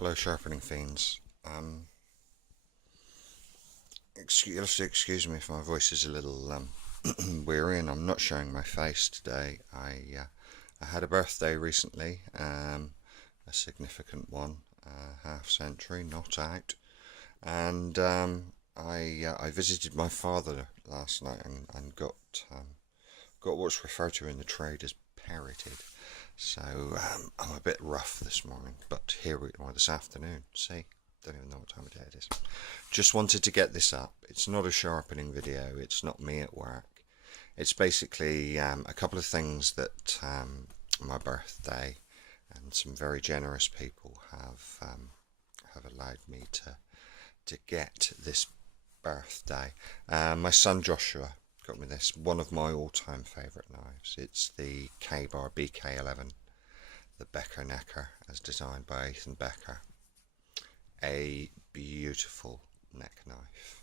Hello, sharpening fiends. Excuse me if my voice is a little weary and I'm not showing my face today. I had a birthday recently, a significant one, half century, not out, and I visited my father last night and got what's referred to in the trade as parroted. So I'm a bit rough this morning, but here we are this afternoon. See, don't even know what time of day it is. Just wanted to get this up. It's not a sharpening video. It's not me at work. It's basically a couple of things that my birthday and some very generous people have allowed me to get this birthday. My son Joshua got me this, one of my all-time favourite knives. It's the K-Bar BK11, the Becker Necker, as designed by Ethan Becker. A beautiful neck knife,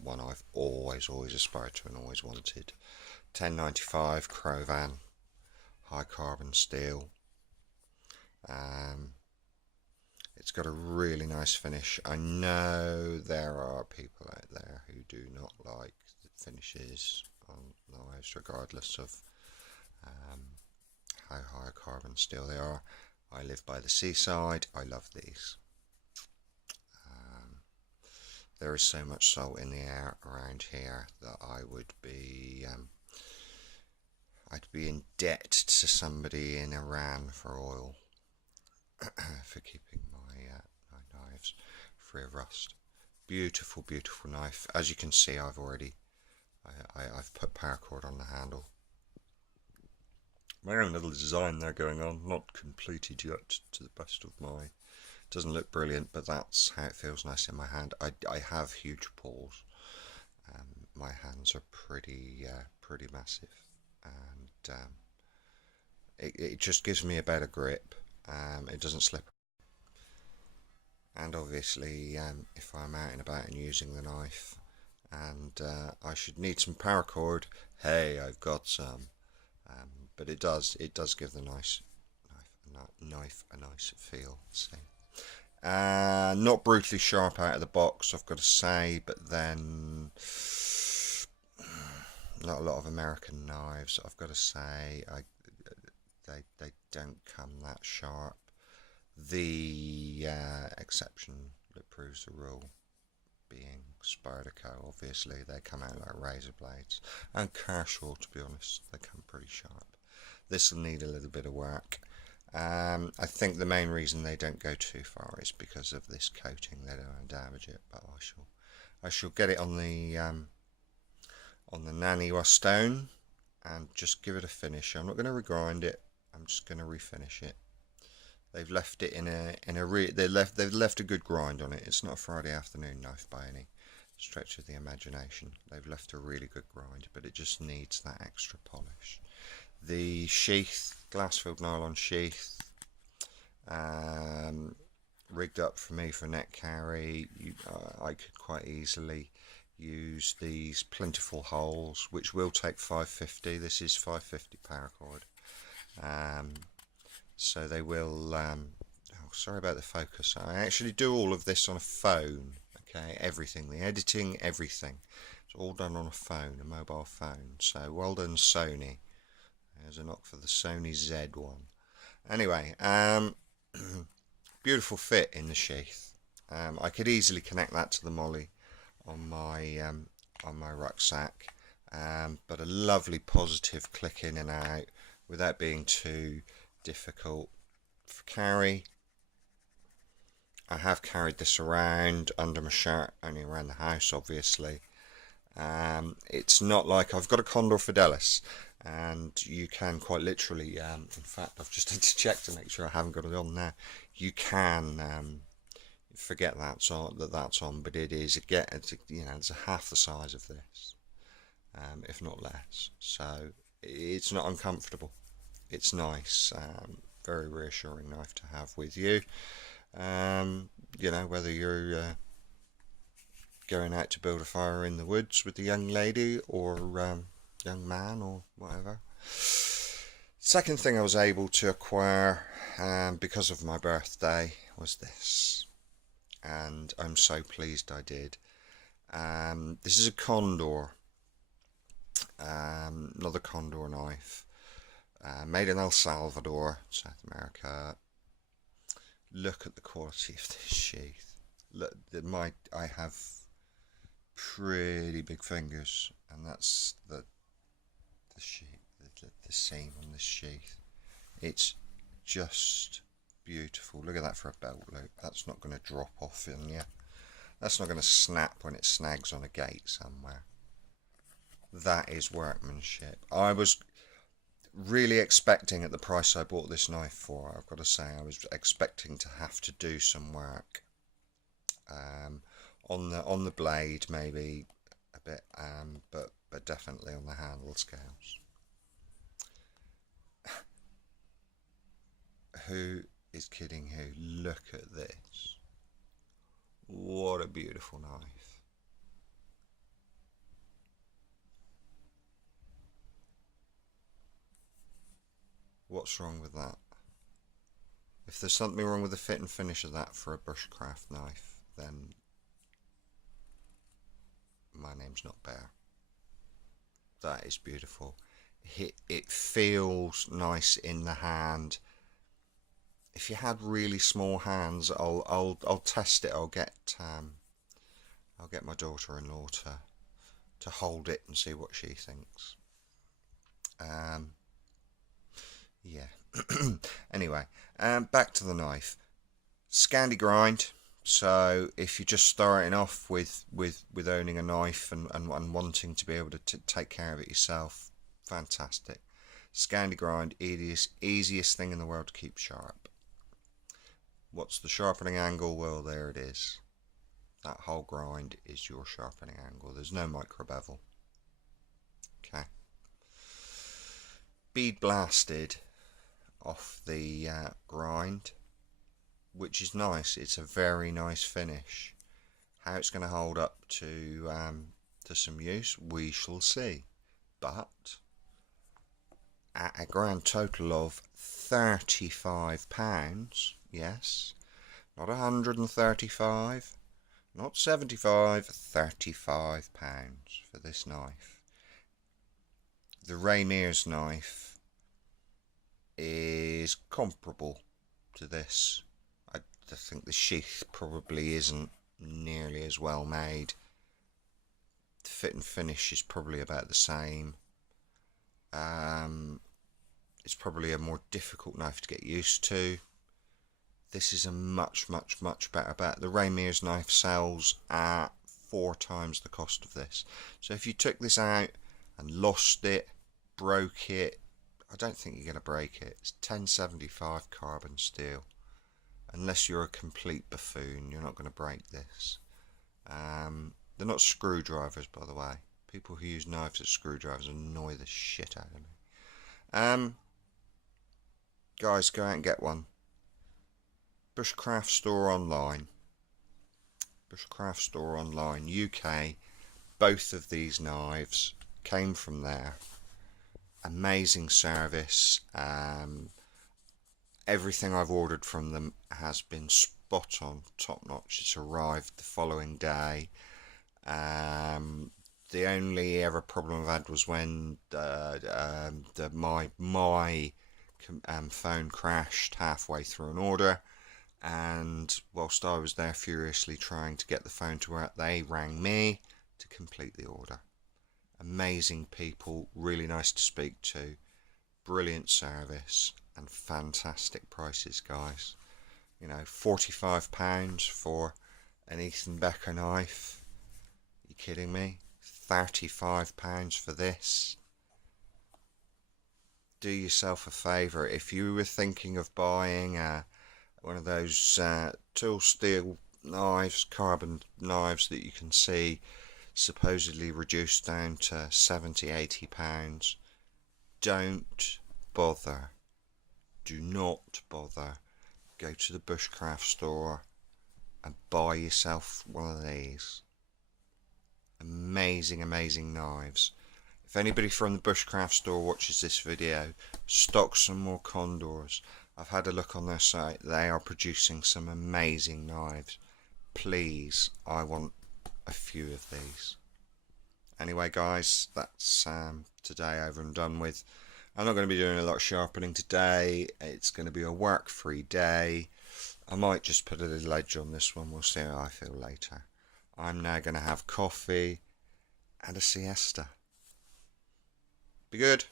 one I've always aspired to and always wanted. 1095 Crovan, high carbon steel. It's got a really nice finish. I know there are people out there who do not like the finishes on knives, regardless of how high carbon steel they are. I live by the seaside. I love these. There is so much salt in the air around here that I'd be in debt to somebody in Iran for oil for keeping my knives free of rust. Beautiful, beautiful knife. As you can see, I've put paracord on the handle. My own little design there going on, not completed yet to the best of my. Doesn't look brilliant, but that's how it feels nice in my hand. I have huge paws. My hands are pretty massive, and it just gives me a better grip. It doesn't slip. And obviously, if I'm out and about and using the knife, and I should need some paracord, hey, I've got some. But it does give the knife a nice feel. See. Not brutally sharp out of the box, I've got to say, but then not a lot of American knives, I've got to say. They don't come that sharp. The exception that proves the rule being Spyderco, obviously. They come out like razor blades, and Kershaw, to be honest, they come pretty sharp. This will need a little bit of work. I think the main reason they don't go too far is because of this coating. They don't want to damage it, but I shall get it on the Naniwa stone and just give it a finish. I'm not going to regrind it. I'm just going to refinish it. They've left it they've left a good grind on it. It's not a Friday afternoon knife by any stretch of the imagination. They've left a really good grind, but it just needs that extra polish. The sheath, glass-filled nylon sheath, rigged up for me for net carry. I could quite easily use these plentiful holes, which will take 550. This is 550 paracord. So they will. Oh, sorry about the focus. I actually do all of this on a phone. Okay, everything, the editing, everything. It's all done on a phone, a mobile phone. So well done, Sony. There's a knock for the Sony Z1. Anyway, beautiful fit in the sheath. I could easily connect that to the molly on my rucksack, but a lovely positive click in and out without being too difficult for carry. I have carried this around under my shirt, only around the house, obviously. It's not like I've got a Condor Fidelis, and you can quite literally, in fact, I've just had to check to make sure I haven't got it on now. You can forget that's on, but it is it's half the size of this, if not less. So it's not uncomfortable. It's nice, very reassuring knife to have with you. Whether you're going out to build a fire in the woods with the young lady or young man or whatever. Second thing I was able to acquire because of my birthday was this, and I'm so pleased I did. This is a condor, another condor knife, made in El Salvador, South America. Look at the quality of this sheath. Look, I have pretty big fingers, and that's the sheath, the seam on this sheath. It's just beautiful. Look at that for a belt loop. That's not going to drop off in you. That's not going to snap when it snags on a gate somewhere. That is workmanship. I was really expecting, at the price I bought this knife for, I've got to say, I was expecting to have to do some work on the blade, maybe a bit, but definitely on the handle scales. Who is kidding who? Look at this. What a beautiful knife. What's wrong with that? If there's something wrong with the fit and finish of that for a bushcraft knife, then my name's not Bear. That is beautiful. It feels nice in the hand. If you had really small hands, I'll test it. I'll get my daughter-in-law to hold it and see what she thinks. Yeah. Anyway, back to the knife. Scandi grind. So if you're just starting off with owning a knife and wanting to be able to take care of it yourself, fantastic. Scandi grind, easiest thing in the world to keep sharp. What's the sharpening angle? Well, there it is. That whole grind is your sharpening angle. There's no micro bevel. Okay. Bead blasted off the grind, which is nice. It's a very nice finish. How it's going to hold up to some use, we shall see. But at a grand total of £35, yes, not 135, not 75, £35 for this knife. The Ramirez knife is comparable to this. I think the sheath probably isn't nearly as well made. The fit and finish is probably about the same. It's probably a more difficult knife to get used to. This is a much better bet. The Ramirez knife sells at 4 times the cost of this. So if you took this out and lost it, broke it, I don't think you're going to break it. It's 1075 carbon steel. Unless you're a complete buffoon, you're not going to break this. They're not screwdrivers, by the way. People who use knives as screwdrivers annoy the shit out of me. Guys, go out and get one. Bushcraft Store Online. Bushcraft Store Online, UK. Both of these knives came from there. Amazing service. Everything I've ordered from them has been spot on, top notch. It's arrived the following day. The only ever problem I've had was when my phone crashed halfway through an order, and whilst I was there furiously trying to get the phone to work, they rang me to complete the order. Amazing people, really nice to speak to, brilliant service, and fantastic prices, guys. You know, £45 for an Ethan Becker knife. Are you kidding me? £35 for this. Do yourself a favour. If you were thinking of buying one of those tool steel knives, carbon knives that you can see supposedly reduced down to £70-80, don't bother. Do not bother. Go to the Bushcraft Store and buy yourself one of these. Amazing knives. If anybody from the Bushcraft store watches this video, stock some more condors. I've had a look on their site. They are producing some amazing knives. Please, I want a few of these. Anyway guys, that's today over and done with. I'm not going to be doing a lot of sharpening today. It's going to be a work-free day. I might just put a little edge on this one. We'll see how I feel later. I'm now going to have coffee and a siesta. Be good.